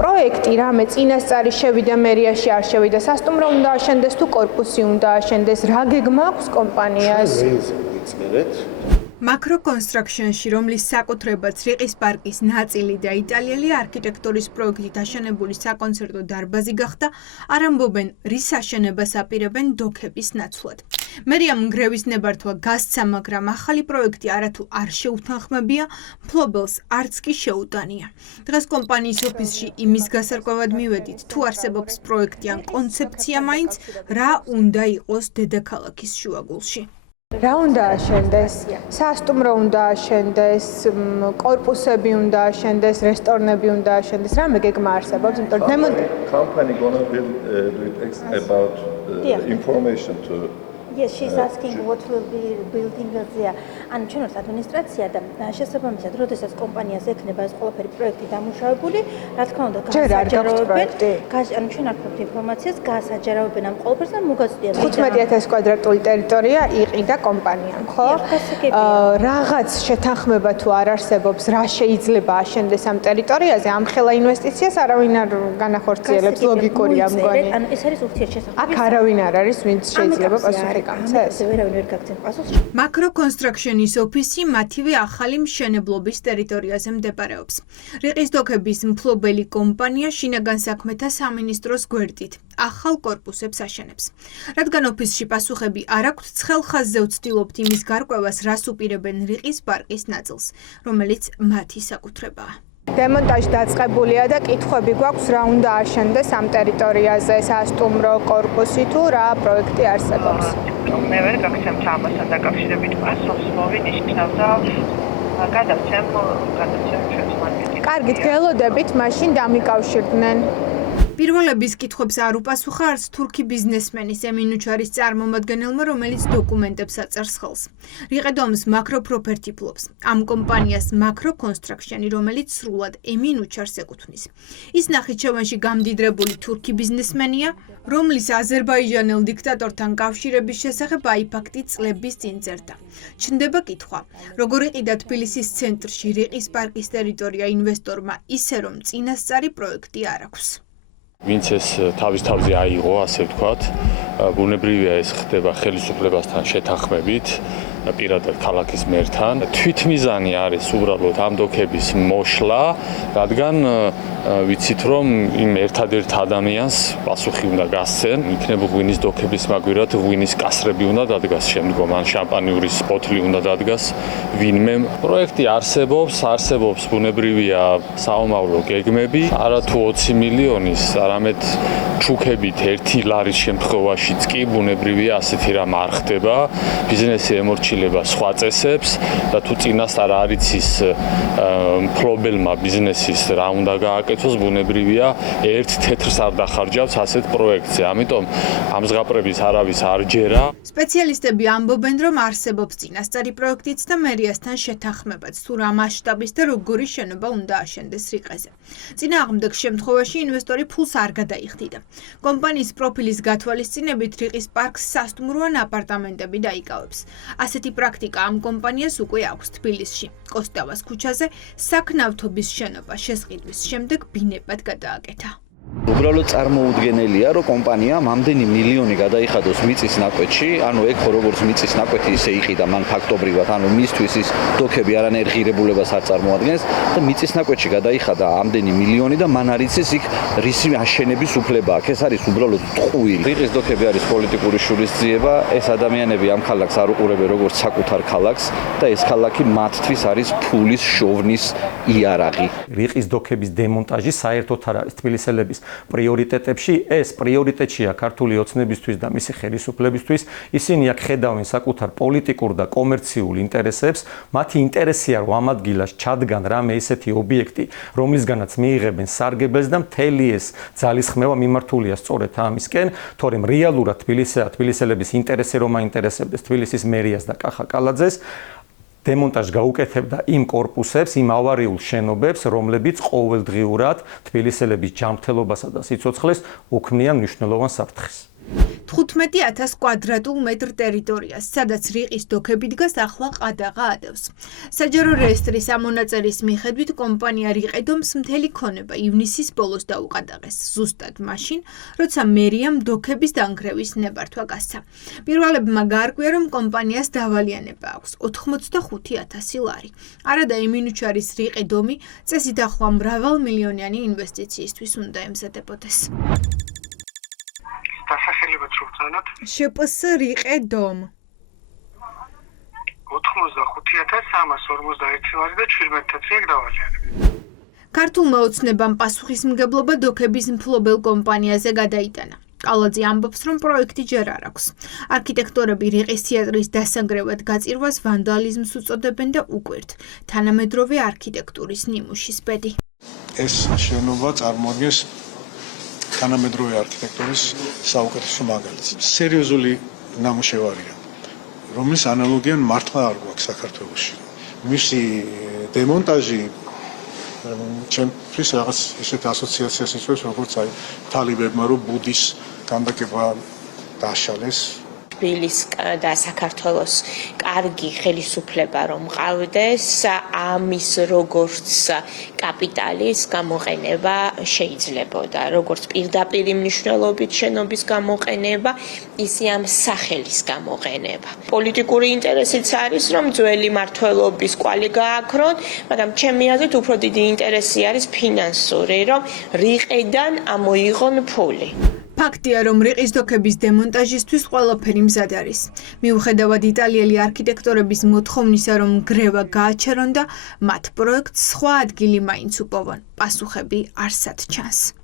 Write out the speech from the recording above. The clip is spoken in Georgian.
პროექტი რამე წინასწარი შევიდა მერიაში არ შევიდა სასტუმრო უნდა აშენდეს თუ კორპუსი უნდა აშენდეს რა გეგმა აქვს კომპანიას Macro Construction-ში, რომლის საკუთრებაც რიყის პარკის ნაწილი და იტალიელი არქიტექტურის პროექტით აშენებული საკონცერტო დარბაზი გახდა, არ ამბობენ, რის აშენებას აპირებენ დოქების ნაცვლად. მერიამ ნგრევის ნებართვა გასცა, მაგრამ ახალი პროექტი არათუ არ შეუთანხმებია, მფლობელს არც კი შეუტანია. დღეს კომპანიის ოფისში იმის გასარკვევად მივედით, თუ არსებობს პროექტი ან კონცეფცია მაინც, რა უნდა იყოს დედაქალაქის შუაგულში. რა უნდა აშენდეს? სასტუმრო უნდა აშენდეს, კორპუსები უნდა აშენდეს, რესტორნები უნდა აშენდეს. რამე გეგმა არსებობს, იმიტომ რომ company gonna do it about information to Yes, she's asking what will be building there. And ჩვენს ადმინისტრაცია და შესაბამისად, როდესაც კომპანიას ექნება ეს ყველაფერი პროექტი დამუშავებული, რა თქმა უნდა, გასაჯაროებენ. ანუ ჩვენ არ გვაქვს ინფორმაციას, გასაჯაროებენ ამ ყველაფერს და მოგაწოდიან. 15000 კვადრატული ტერიტორია იყიდა კომპანიამ, ხო? რაღაც შეთანხმება თუ არ არსებობს, რა შეიძლება აშენდეს ამ ტერიტორიაზე, ამ ხელა ინვესტიციას არავინ არ განახორციელებს, ლოგიკურია მგონი. ანუ ეს არის ურთიერთშესახვედრი. აქ არავინ არ არის, ვინც შეიძლება პასუხი Macro Construction-ის ოფისი მათივე ახალი მშენებლობის ტერიტორიაზე მდებარეობს. რიყის დოქების მფლობელი კომპანია შინაგან საქმეთა სამინისტროს გვერდით ახალ კორპუსებს აშენებს. რადგან ოფისში პასუხები არ აქვთ, ცხელ ხაზზე ვცდილობთ იმის გარკვევას, რას უპირებენ რიყის პარკის ნაწილს, რომელიც მათი საკუთრებაა. დემონტაჟი დაწყებულია და კითხვები გვაქვს რა უნდა აშენდეს ამ ტერიტორიაზე, სასტუმრო, კორპუსი თუ რა პროექტი არსებობს. მე ვერ გაგცემთ ამასთან დაკავშირებით პასუხს, მოვინიშნავ და გადავცემ ჩვენს მარკეტინგ. კარგით, გელოდებით, მაშინ დამიკავშირდნენ. პირველების კითხვებს არ უპასუხა არც თურქი ბიზნესმენის ემინ უჩარის წარმომადგენელმა, რომელიც დოკუმენტებს აწერს ხელს. რიყედომს Macro Property ფლობს. ამ კომპანიას Macro Construction-ი, რომელიც სრულად ემინ უჩარს ეკუთვნის. ის ნახიჩევანში გამდიდრებული თურქი ბიზნესმენია, რომლის აზერბაიჯანელ დიქტატორთან კავშირების შესახებ აიფაქტი წლების წინ წერდა. ჩნდება კითხვა, როგორ იყიდა თბილისის ცენტრში რიყის პარკის ტერიტორია ინვესტორმა ისე, რომ წინასწარი პროექტი არ აქვს. ვინც ეს თავის თავზე აიღო, ასე ვთქვათ, ბუნებრივია ეს ხდება ხელისუფლებასთან შეთანხმებით, პირადად ქალაქის მერთან. თვითმიზანი არის უბრალოდ ამ დოქების მოშლა, რადგან ვიცით რომ იმ ერთადერთ ადამიანს პასუხი უნდა გასცენ, იქნება ღვინის დოქების მაგვირად, ღვინის კასრები უნდა დადგას შემდგომ, ან შამპანიურის ბოთლი უნდა დადგას ვინმე. პროექტი არსებობს ბუნებრივია საომავლო გეგმები, არათუ 20 მილიონის, არამედ ჩუქებით 1 ლარის შემთხვევაშიც კი ბუნებრივია ასეთი რამ არ ხდება. ბიზნესი ემორჩილება სხვა წესებს და თუ წინასწარ არ იცის მფლობელმა ბიზნესის რა უნდა გააკეთოს, ბუნებრივია ერთ თეთრს არ დახარჯავს ასეთ პროექტზე. ამიტომ ამ ზღაპრების არავის არ ჯერა. სპეციალისტები ამბობენ, რომ არსებობს წინასწარი პროექტიც და მერიასთან შეთანხმებაც, თუ რა მასშტაბის და როგორი შენობა უნდა აშენდეს რიყეზე. წინააღმდეგ შემთხვევაში ინვესტორი ფულს არ გადაიხდიდა. კომპანიის პროფილის გათვალისწინებით რიყის პარკს სასტუმრო ან აპარტამენტები დაიკავებს. ასეთი პრაქტიკა ამ კომპანიას უკვე აქვს თბილისში, კოსტავას ქუჩაზე, საქნავთობის შენობა შესყიდვის შემდეგ ბინებად გადააკეთა. უბრალოდ წარმოუდგენელია, რომ კომპანიამ ამდენი მილიონი გადაიხადოს მიწის ნაკვეთში, ანუ ეგ ხო როგორც მიწის ნაკვეთი ისე იყიდა მან ფაქტობრივად, ანუ მისთვის ის დოქები არანაირ ღირებულებას არ წარმოადგენს და მიწის ნაკვეთში გადაიხადა ამდენი მილიონი და მან არ იცის იქ რისი აშენების უფლება აქვს. ეს არის უბრალოდ ტყუილი. რიყის დოქები არის პოლიტიკური შურისძიება, ეს ადამიანები ამ ქალაქს არ უყურებენ როგორც საკუთარ ქალაქს და ეს ქალაქი მათთვის არის ფულის შოვნის იარაღი. რიყის დოქების დემონტაჟი საერთოდ არ არის თბილისელების პრიორიტეტებში, ეს პრიორიტეტია ქართული ოცნებისთვის და მისი ხელისუფლებისთვის. ისინი აქ ხედავენ საკუთარ პოლიტიკურ და კომერციულ ინტერესებს. მათი ინტერესია რომ ამ ადგილას ჩადგან რამე ისეთი ობიექტი, რომლისგანაც მიიღებენ სარგებელს და მთელი ეს ძალისხმევა მიმართულია სწორედ ამისკენ, თორემ რეალურად თბილისელების ინტერესი რომ აინტერესებდეს თბილისის მერიას და კახა კალაძეს, დემონტაჟ გაუკეთებდა იმ კორპუსებს, იმ ავარიულ შენობებს, რომლებიც ყოველდღიურად თბილისელების ჯანმრთელობასა და სიცოცხლეს უქმნიან მნიშვნელოვან საფრთხეს. 15,000 კვადრატულ მეტრ ტერიტორიას, სადაც რიყის დოქები დგას, ახლა ყადაღა ადევს. საჯარო რეესტრის ამონაწერის მიხედვით კომპანია რიყედომს მთელი ქონება ივნისის ბოლოს დაუყადაღეს, ზუსტად მაშინ, როცა მერიამ დოქების დანგრევის ნებართვა გასცა. პირველებმა გაარკვია, რომ კომპანიას დავალიანება აქვს 85,000 ლარი. არადა იმინუჩარის რიყედომი წესით ახლა მრავალმილიონიანი ინვესტიციისთვის უნდა ემზადებოდეს. დასახელებად რო ვწანოთ შპს რიყედომ 85,341 ლარი და 17 თეთრი ეგ დავალიანები. ქართულმა ოცნებამ პასუხისმგებლობა დოქების მფლობელ კომპანიაზე გადაიტანა. კალაძე ამბობს, რომ პროექტი ჯერ არ აქვს. არქიტექტორები რიყის თეატრის დასანგრევად გაწირვას ვანდალიზმს უწოდებენ და უკვირთ თანამედროვე არქიტექტურის ნიმუშის ბედი. ეს შენობა წარმოადგენს თანამედროვე არქიტექტურის საუკეთესო მაგალითს. სერიოზული ნამუშევარია, რომლის ანალოგია მართლა არ გვაქვს საქართველოში. მისი დემონტაჟი ჩემთვის რაღაც ისეთ ასოციაციას იწვევს, როგორც აი თალიბებმა რომ ბუდის განდაკება დააშალეს. თბილის და საქართველოს კარგი ხელისუფლება რომ მყავდეს, ამის როგორც კაპიტალის გამოყენება შეიძლებოდა, როგორც პირდაპირ მნიშვნელობით შენობის გამოყენება, ისე ამ სახელის გამოყენება. პოლიტიკური ინტერესიც არის, რომ ძველი მმართველობის კვალი გააქრონ, მაგრამ ჩემი აზრით უფრო დიდი ინტერესი არის ფინანსური, რომ რიყედან ამოიღონ ფული. ფაქტია, რომ რიყის დოქების დემონტაჟისთვის ყველაფერი მზად არის. მიუხედავად იტალიელი არქიტექტორების მოთხოვნისა, რომ გრევა გააჩერონ და მათ პროექტს სხვა ადგილი მაინც უპოვონ, პასუხები არსად ჩანს.